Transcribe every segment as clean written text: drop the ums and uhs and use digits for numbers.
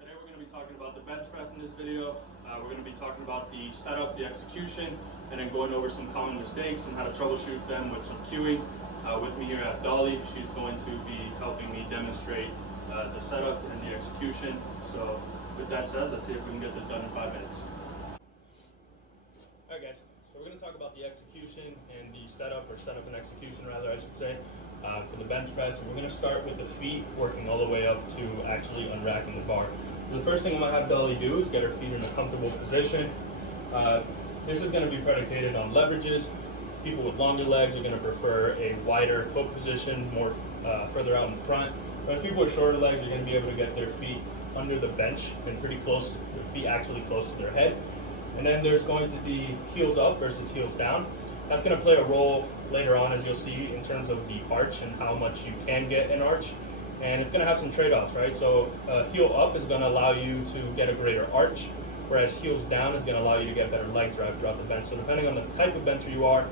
today we're going to be talking about the bench press in this video. We're going to be talking about the setup, the execution, and then going over some common mistakes and how to troubleshoot them with some cueing. With me here at Dolly, she's going to be helping me demonstrate the setup and the execution. So with that said, let's see if we can get this done in 5 minutes. Alright guys, so we're going to talk about the execution and the setup, or setup and execution rather I should say, for the bench press. And we're going to start with the feet, working all the way up to actually unracking the bar. So the first thing I'm going to have Dolly do is get her feet in a comfortable position. This is going to be predicated on leverages. People with longer legs are going to prefer a wider foot position, more further out in front. Whereas people with shorter legs are going to be able to get their feet under the bench and pretty close, their feet actually close to their head. And then there's going to be heels up versus heels down. That's going to play a role later on, as you'll see, in terms of the arch and how much you can get an arch. And it's going to have some trade-offs, right? So heel up is going to allow you to get a greater arch, whereas heels down is going to allow you to get better leg drive throughout the bench. So depending on the type of bencher you are,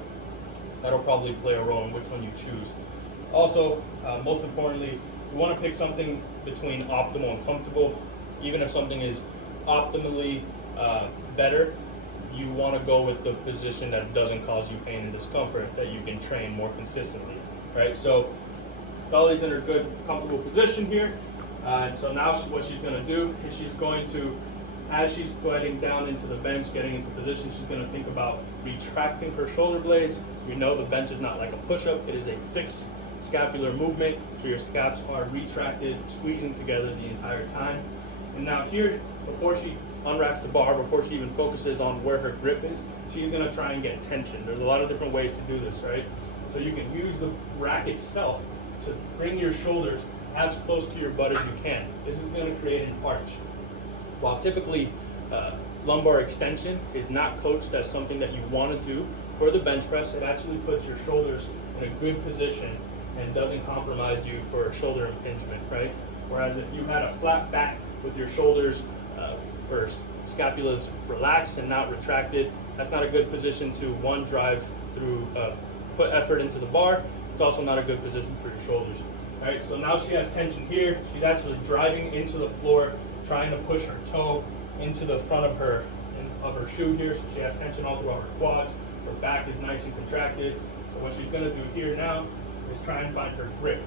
that'll probably play a role in which one you choose. Also, most importantly, you want to pick something between optimal and comfortable. Even if something is optimally better, you want to go with the position that doesn't cause you pain and discomfort, that you can train more consistently, right? So Dolly's in her good, comfortable position here. So now what she's going to do is she's going to, as she's getting down into the bench, getting into position, she's going to think about retracting her shoulder blades. We know the bench is not like a push-up, it is a fixed scapular movement, so your scaps are retracted, squeezing together the entire time. And now here, before she unracks the bar, before she even focuses on where her grip is, she's going to try and get tension. There's a lot of different ways to do this, right? So you can use the rack itself to bring your shoulders as close to your butt as you can. This is going to create an arch. While typically lumbar extension is not coached as something that you want to do for the bench press, it actually puts your shoulders in a good position and doesn't compromise you for shoulder impingement, right? Whereas if you had a flat back with your shoulders or scapulas relaxed and not retracted, that's not a good position to, one, drive through, put effort into the bar. It's also not a good position for your shoulders. All right, so now she has tension here. She's actually driving into the floor, trying to push her toe into the front of her shoe here, so she has tension all throughout her quads. Her back is nice and contracted. So what she's going to do here now is try and find her grip.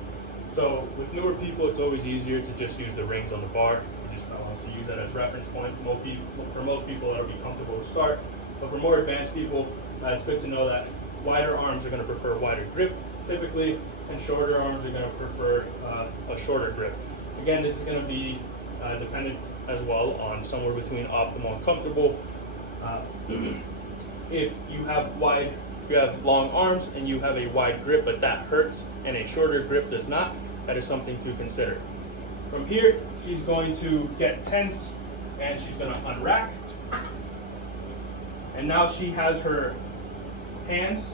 So with newer people, it's always easier to just use the rings on the bar. I want to use that as reference point. For most people, that'll be comfortable to start. But for more advanced people, it's good to know that wider arms are going to prefer wider grip, typically, and shorter arms are going to prefer a shorter grip. Again, this is going to be dependent as well on somewhere between optimal and comfortable. If you have long arms and you have a wide grip, but that hurts, and a shorter grip does not, that is something to consider. From here, she's going to get tense and she's going to unrack. And now she has her hands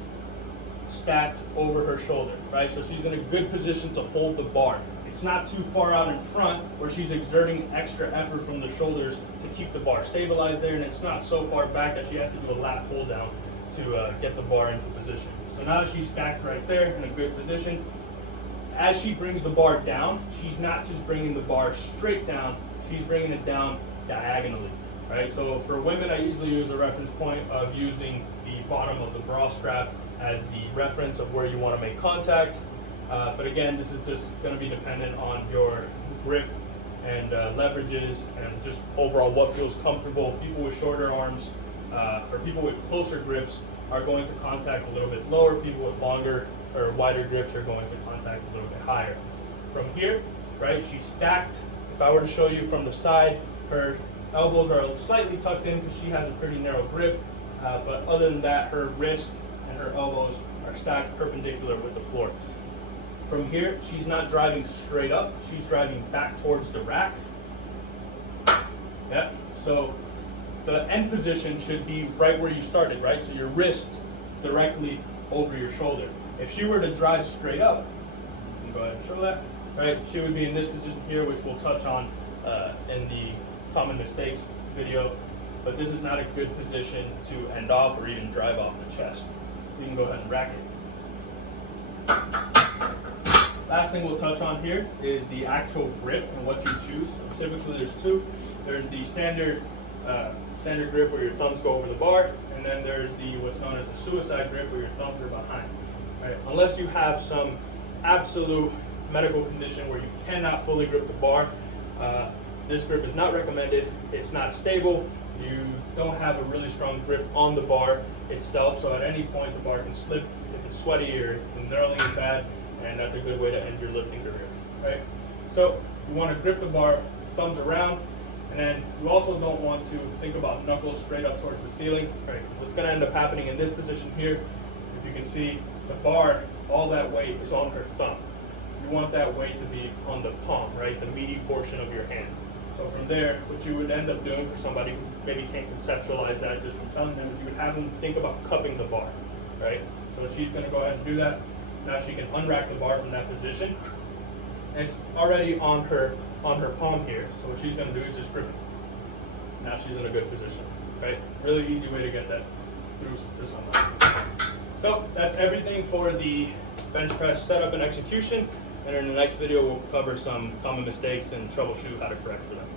stacked over her shoulder, right? So she's in a good position to hold the bar. It's not too far out in front where she's exerting extra effort from the shoulders to keep the bar stabilized there, and it's not so far back that she has to do a lat pull down to get the bar into position. So now that she's stacked right there in a good position, as she brings the bar down, she's not just bringing the bar straight down, she's bringing it down diagonally, right? So for women, I usually use a reference point of using the bottom of the bra strap as the reference of where you want to make contact. But again, this is just going to be dependent on your grip and leverages and just overall what feels comfortable. People with shorter arms or people with closer grips are going to contact a little bit lower. People with longer or wider grips are going to contact a little bit higher. From here, right, she's stacked. If I were to show you from the side, her elbows are slightly tucked in because she has a pretty narrow grip. But other than that, her wrist and her elbows are stacked perpendicular with the floor. From here, she's not driving straight up, she's driving back towards the rack. Yep. So the end position should be right where you started, right? So your wrist directly over your shoulder. If she were to drive straight up, you can go ahead and show that, right? She would be in this position here, which we'll touch on in the common mistakes video. But this is not a good position to end off or even drive off the chest. You can go ahead and rack it. Last thing we'll touch on here is the actual grip and what you choose. Typically there's two. There's the standard grip where your thumbs go over the bar, and then there's the what's known as the suicide grip where your thumbs are behind. Right? Unless you have some absolute medical condition where you cannot fully grip the bar, this grip is not recommended. It's not stable. You don't have a really strong grip on the bar itself, so at any point the bar can slip if it's sweaty or knurling is bad, and that's a good way to end your lifting career. Right? So you want to grip the bar, thumbs around, and then you also don't want to think about knuckles straight up towards the ceiling. Right? What's going to end up happening in this position here, if you can see, the bar, all that weight is on her thumb. You want that weight to be on the palm, right, the meaty portion of your hand. So from there, what you would end up doing for somebody who maybe can't conceptualize that just from telling them is you would have them think about cupping the bar, right? So she's going to go ahead and do that. Now she can unrack the bar from that position. And it's already on her palm here. So what she's going to do is just grip it. Now she's in a good position, right? Really easy way to get that through to somebody. So that's everything for the bench press setup and execution. And in the next video, we'll cover some common mistakes and troubleshoot how to correct for them.